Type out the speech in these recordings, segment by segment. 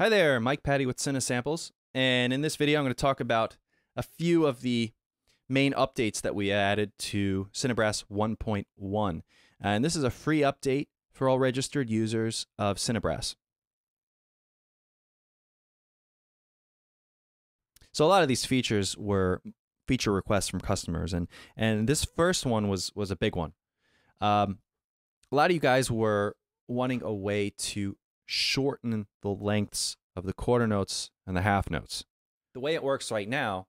Hi there, Mike Patty with Cinesamples, and in this video I'm going to talk about a few of the main updates that we added to CineBrass 1.1. And this is a free update for all registered users of CineBrass. So a lot of these features were feature requests from customers, and this first one was a big one. A lot of you guys were wanting a way to shorten the lengths of the quarter notes and the half notes. The way it works right now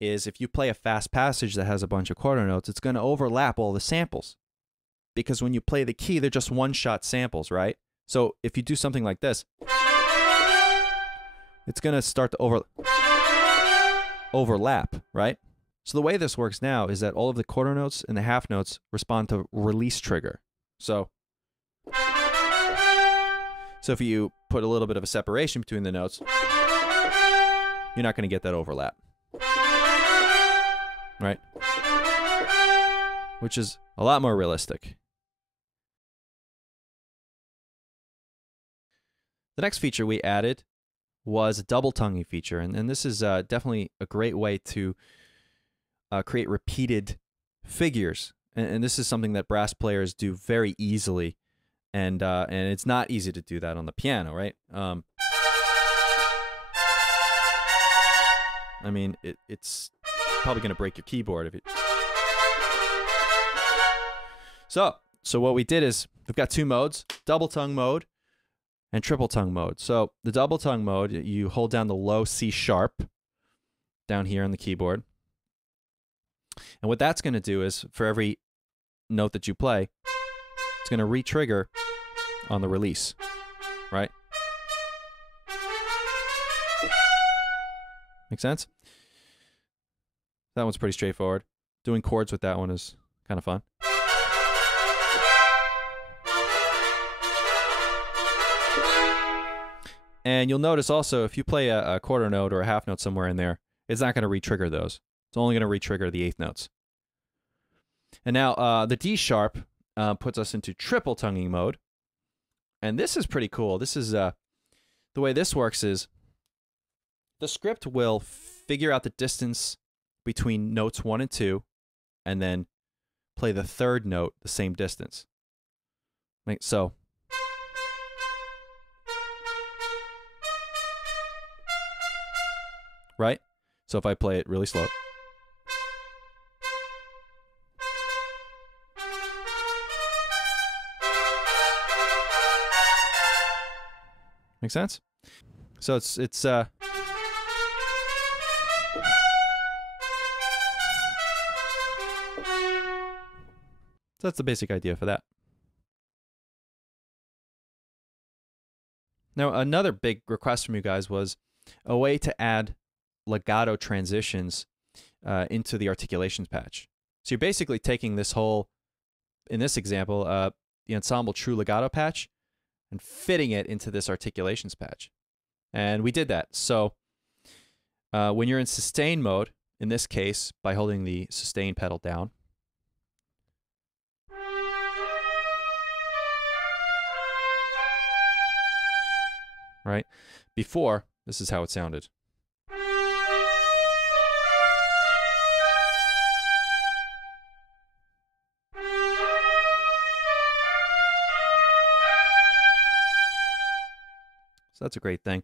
is if you play a fast passage that has a bunch of quarter notes, it's going to overlap all the samples. Because when you play the key, they're just one-shot samples, right? So if you do something like this, it's going to start to overlap, right? So the way this works now is that all of the quarter notes and the half notes respond to release trigger. So if you put a little bit of a separation between the notes, you're not going to get that overlap, right? Which is a lot more realistic. The next feature we added was a double tonguing feature, and this is definitely a great way to create repeated figures, and this is something that brass players do very easily. And it's not easy to do that on the piano, right? I mean, it's probably going to break your keyboard if it. So what we did is we've got two modes: double tongue mode and triple tongue mode. So the double tongue mode, you hold down the low C sharp down here on the keyboard, and what that's going to do is for every note that you play, it's going to re-trigger on the release, right? Make sense? That one's pretty straightforward. Doing chords with that one is kind of fun. And you'll notice also if you play a quarter note or a half note somewhere in there, it's not going to re-trigger those. It's only going to re-trigger the eighth notes. And now the D sharp puts us into triple tonguing mode. And this is pretty cool. This is the way this works is the script will figure out the distance between notes 1 and 2 and then play the third note the same distance. Right? So right? So if I play it really slow, make sense? So so that's the basic idea for that. Now another big request from you guys was a way to add legato transitions into the articulations patch. So you're basically taking this whole, in this example, the ensemble true legato patch, and fitting it into this articulations patch. And we did that. So when you're in sustain mode, in this case, by holding the sustain pedal down, right? Before, this is how it sounded. So that's a great thing.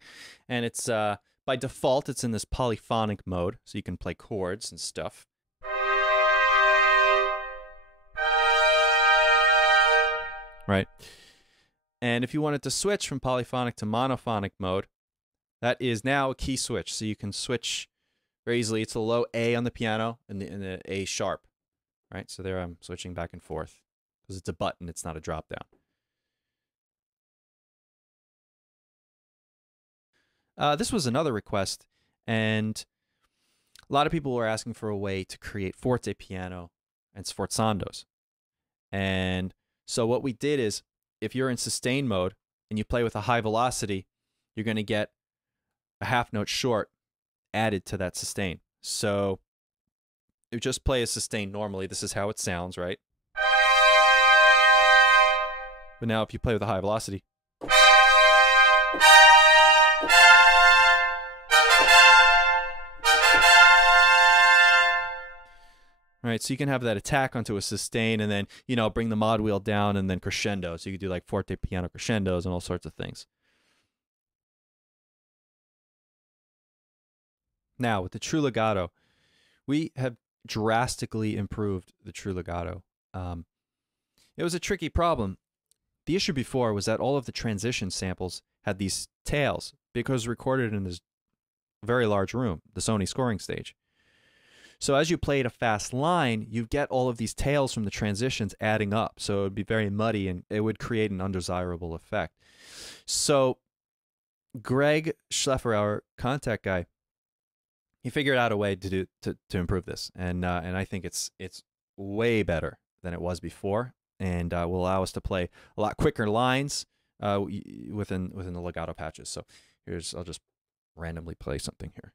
And it's by default, it's in this polyphonic mode, so you can play chords and stuff. Right? And if you wanted to switch from polyphonic to monophonic mode, that is now a key switch. So you can switch very easily. It's a low A on the piano and the A sharp. Right? So there I'm switching back and forth because it's a button, it's not a drop down. This was another request, and a lot of people were asking for a way to create forte piano and sforzandos. And so what we did is, if you're in sustain mode and you play with a high velocity, you're going to get a half note short added to that sustain. So you just play a sustain normally. This is how it sounds, right? But now if you play with a high velocity, right? So you can have that attack onto a sustain and then, bring the mod wheel down and then crescendo. So you could do like forte piano crescendos and all sorts of things. Now, with the true legato, we have drastically improved the true legato. It was a tricky problem. The issue before was that all of the transition samples had these tails because recorded in this very large room, the Sony scoring stage. So as you played a fast line, you'd get all of these tails from the transitions adding up. So it would be very muddy and it would create an undesirable effect. So Greg Schleffer, our contact guy, he figured out a way to improve this, and I think it's way better than it was before, and will allow us to play a lot quicker lines within the legato patches. So I'll just randomly play something here.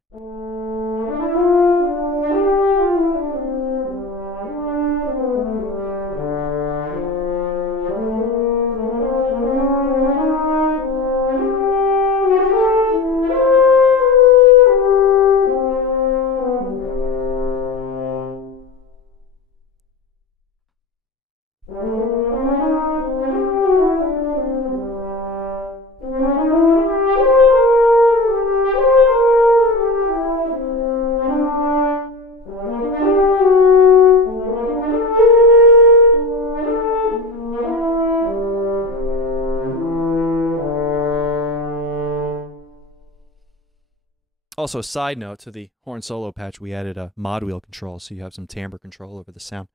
Also, a side note to the horn solo patch, we added a mod wheel control, so you have some timbre control over the sound.